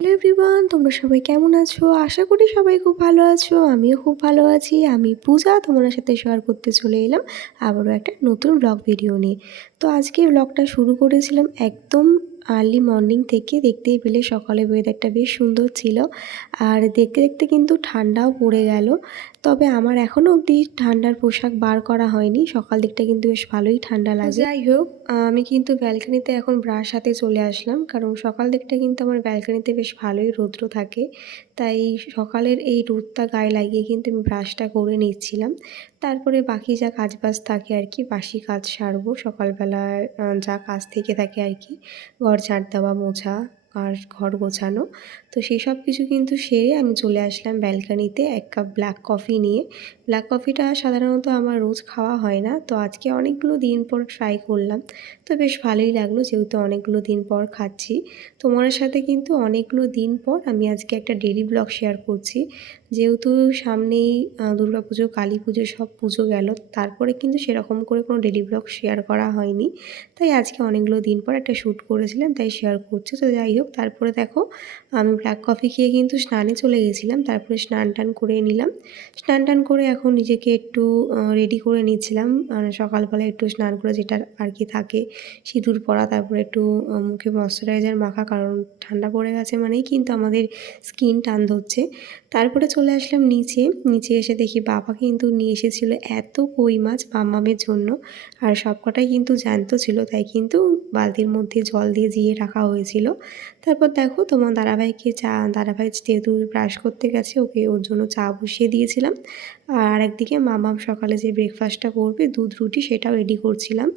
Hello everyone, তোমরা সবাই কেমন আছো? আশা করি সবাই খুব ভালো আছো। আমিও খুব ভালো আছি। আমি পূজা তোমাদের সাথে শেয়ার করতে চলে এলাম আবারও একটা নতুন ব্লগ ভিডিও নিয়ে। তো আজকে ব্লগটা শুরু করেছিলাম একদম আর্লি মর্নিং থেকে। দেখতেই পেলে সকালে ওয়েদারটা বেশ সুন্দর ছিল, আর দেখতে দেখতে কিন্তু ঠান্ডাও পড়ে গেল। তবে আমার এখনও অবধি ঠান্ডার পোশাক বার করা হয়নি। সকাল দিকটা কিন্তু বেশ ভালোই ঠান্ডা লাগে। যাই হোক, আমি কিন্তু ব্যালকনিতে এখন ব্রাশ হাতে চলে আসলাম, কারণ সকাল দিকটা কিন্তু আমার ব্যালকনিতে বেশ ভালোই রৌদ্র থাকে। তাই সকালের এই রোদটা গায়ে লাগিয়ে কিন্তু আমি ব্রাশটা করে নিচ্ছিলাম। তারপরে বাকি যা কাজবাজ থাকে আর কি, বাসি কাজ সারবো সকালবেলায়, যা কাজ থেকে থাকে আর কি, ঘর ঝাড় দেওয়া, মোছা আর ঘর গোছানো। তো সেই সব কিছু কিন্তু সেরে আমি চলে আসলাম ব্যালকনিতে এক কাপ ব্ল্যাক কফি নিয়ে। ব্ল্যাক কফিটা সাধারণত আমার রোজ খাওয়া হয় না, তো আজকে অনেকগুলো দিন পর ট্রাই করলাম। তো বেশ ভালোই লাগলো, যেহেতু অনেকগুলো দিন পর খাচ্ছি। তোমার সাথে কিন্তু অনেকগুলো দিন পর আমি আজকে একটা ডেইলি ব্লগ শেয়ার করছি। যেহেতু সামনেই দুর্গাপুজো, কালী পুজো, সব পুজো গেল, তারপরে কিন্তু সেরকম করে কোনো ডেইলি ব্লগ শেয়ার করা হয়নি। তাই আজকে অনেকগুলো দিন পর একটা শ্যুট করেছিলাম, তাই শেয়ার করছি। তো যাই হোক, তারপরে দেখো আমি ব্ল্যাক কফি খেয়ে কিন্তু স্নানে চলে গেছিলাম। তারপরে স্নান টান করে নিলাম। স্নান টান করে এখন নিজেকে একটু রেডি করে নিচ্ছিলাম। সকালবেলা একটু স্নান করে যেটা আর কি থাকে, সিঁদুর পরা, তারপরে একটু মুখে ময়শ্চারাইজার মাখা, কারণ ঠান্ডা পড়ে গেছে মানেই কিন্তু আমাদের স্কিন টান ধরছে। তারপরে চলে আসলাম নিচে। নিচে এসে দেখি বাবা কিন্তু নিয়ে এসেছিলো এত কই মাছ মাম্মামের জন্য, আর সবকটাই কিন্তু জ্যান্ত ছিল, তাই কিন্তু বালতির মধ্যে জল দিয়ে জিয়ে রাখা হয়েছিল। তারপর দেখো তোমার দাদাভাই যেহেতু ব্রাশ করতে গেছে, ওর জন্য চা বসিয়ে দিয়েছিলাম। আর একদিকে মামাম সকালে যে ব্রেকফাস্টটা করবে, দুধ রুটি, সেটাও রেডি করছিলাম।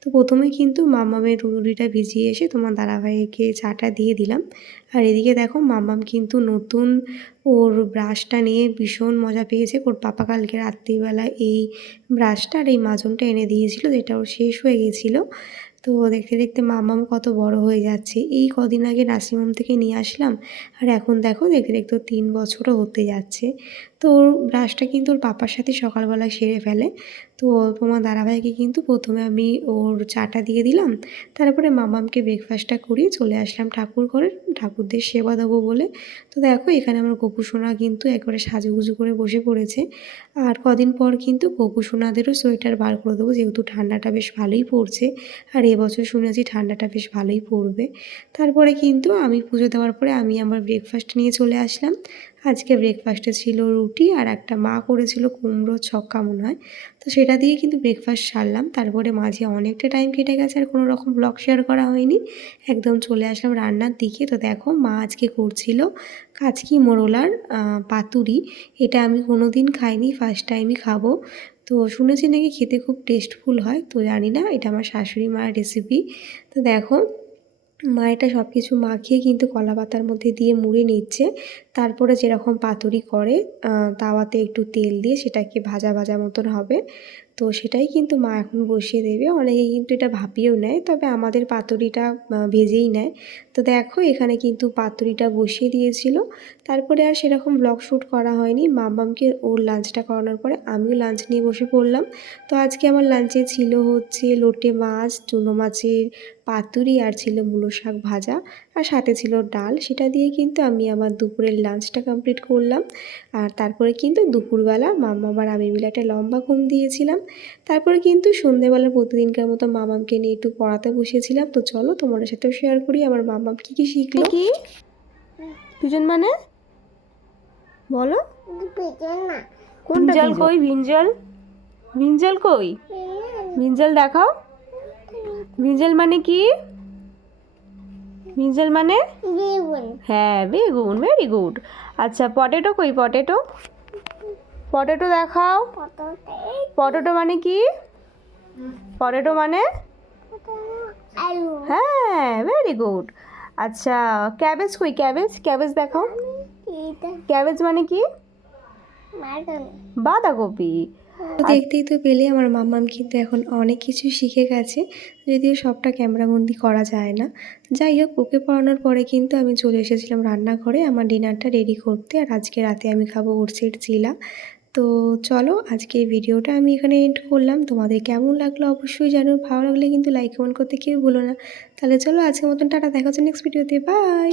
তো প্রথমে কিন্তু মামামের দুধ রুটিটা ভিজিয়ে এসে তোমার দাদাভাইকে চাটা দিয়ে দিলাম। আর এদিকে দেখো মামাম কিন্তু নতুন ওর ব্রাশটা নিয়ে ভীষণ মজা পেয়েছে। ওর পাপা কালকে রাত্রিবেলা এই ব্রাশটা আর এই মাজনটা এনে দিয়েছিল, যেটা ওর শেষ হয়ে গিয়েছিলো। তো দেখতে দেখতে মামাম কত বড় হয়ে যাচ্ছে। এই কদিন আগে নার্সিংহোম থেকে নিয়ে আসলাম, আর এখন দেখো দেখতে দেখতে 3 বছরও হতে যাচ্ছে। তো ওর ব্রাশটা কিন্তু ওর পাপার সাথে সকালবেলা সেরে ফেলে। তো তোমার দাদাভাইকে কিন্তু প্রথমে আমি ওর চাটা দিয়ে দিলাম। তারপরে মামামকে ব্রেকফাস্টটা করিয়ে চলে আসলাম ঠাকুর ঘরে, ঠাকুরদের সেবা দেবো বলে। তো দেখো এখানে আমার গোপু সোনা কিন্তু একবারে সাজুগুজু করে বসে পড়েছে। আর কদিন পর কিন্তু গোপু সোনাদেরও সোয়েটার বার করে দেবো, যেহেতু ঠান্ডাটা বেশ ভালোই পড়ছে। আর এবছর শুনেছি ঠান্ডাটা বেশ ভালোই পড়বে। তারপরে কিন্তু আমি পুজো দেওয়ার পরে আমি আমার ব্রেকফাস্ট নিয়ে চলে আসলাম। আজকে ব্রেকফাস্টে ছিল রুটি, আর একটা মা করেছিল কুমড়োর ছক্কা মনে হয়। তো সেটা দিয়ে কিন্তু ব্রেকফাস্ট সারলাম। তারপরে মাঝে অনেকটা টাইম কেটে গেছে, আর কোনো রকম ব্লগ শেয়ার করা হয়নি। একদম চলে আসলাম রান্নার দিকে। তো দেখো মা আজকে করছিল কাচকি মোরলার পাতুরি। এটা আমি কোনো দিন খাইনি, ফার্স্ট টাইমই খাবো। তো শুনেছি নাকি খেতে খুব টেস্টফুল হয়, তো জানি না, এটা আমার শাশুড়ি মায়ের রেসিপি। তো দেখো মা এটা সব কিছু মাখিয়ে কিন্তু কলা পাতার মধ্যে দিয়ে মুড়ে নিচ্ছে। তারপরে যেরকম পাতুরি করে, তাওয়াতে একটু তেল দিয়ে সেটাকে ভাজা ভাজা মতন হবে। তো সেটাই কিন্তু মা এখন বসিয়ে দেবে। অনেকে কিন্তু এটা ভাপিয়েও নেয়, তবে আমাদের পাতুরিটা ভেজেই নেয়। তো দেখো এখানে কিন্তু পাতুরিটা বসিয়ে দিয়েছিল। তারপরে আর সেরকম ব্লগ শ্যুট করা হয়নি। মাম্মামকে ওর লাঞ্চটা করানোর পরে আমিও লাঞ্চ নিয়ে বসে পড়লাম। তো আজকে আমার লাঞ্চে ছিল হচ্ছে লোটে মাছ, চুনো মাছের পাতুরি, আর ছিল মূলো শাক ভাজা, আর সাথে ছিল ডাল। সেটা দিয়ে কিন্তু আমি আমার দুপুরের লাঞ্চটা কমপ্লিট করলাম। আর তারপরে কিন্তু দুপুরবেলা মাম্মাম আর আমি মিলে একটা লম্বা ঘুম দিয়েছিলাম। তারপরে কিন্তু সন্ধেবেলা প্রতিদিনকার মতো মামামকে নিয়ে একটু পড়াতে বসিয়েছিলাম। তো চলো তোমাদের সাথেও শেয়ার করি আমার মামাম কী কী শিখলো। কি পিজন মানে বলো? কোনটা ভিঞ্জাল কই? ভিঞ্জাল, ভিঞ্জাল কই? ভিঞ্জাল দেখাও। ভিঞ্জাল মানে কি? ভিঞ্জাল মানে হ্যাঁ বেগুন, ভেরি গুড। আচ্ছা পটেটো কই? পটেটো, পটেটো দেখাও। পটেটো মানে কি? পটেটো মানে হ্যাঁ ভেরি গুড। আচ্ছা ক্যাবেজ কই? ক্যাবেজ, ক্যাবেজ দেখাও। ক্যাবেজ মানে কি? বাঁধাকপি। দেখতেই তো পেলে আমার মাম্মাম কিন্তু এখন অনেক কিছু শিখে গেছে, যদিও সবটা ক্যামেরাবন্দি করা যায় না। যাই হোক, ওকে পড়ানোর পরে কিন্তু আমি চলে এসেছিলাম রান্নাঘরে আমার ডিনারটা রেডি করতে। আর আজকে রাতে আমি খাবো ওটসের চিলা। তো চলো আজকে এই ভিডিওটা আমি এখানে এন্ড করলাম। তোমাদের কেমন লাগলো অবশ্যই জানো, ভালো লাগলে কিন্তু লাইক কমেন্ট করতে কেউ ভুলো না। তাহলে চলো আজকের মতন টাটা, দেখা হচ্ছে নেক্সট ভিডিওতে, বাই।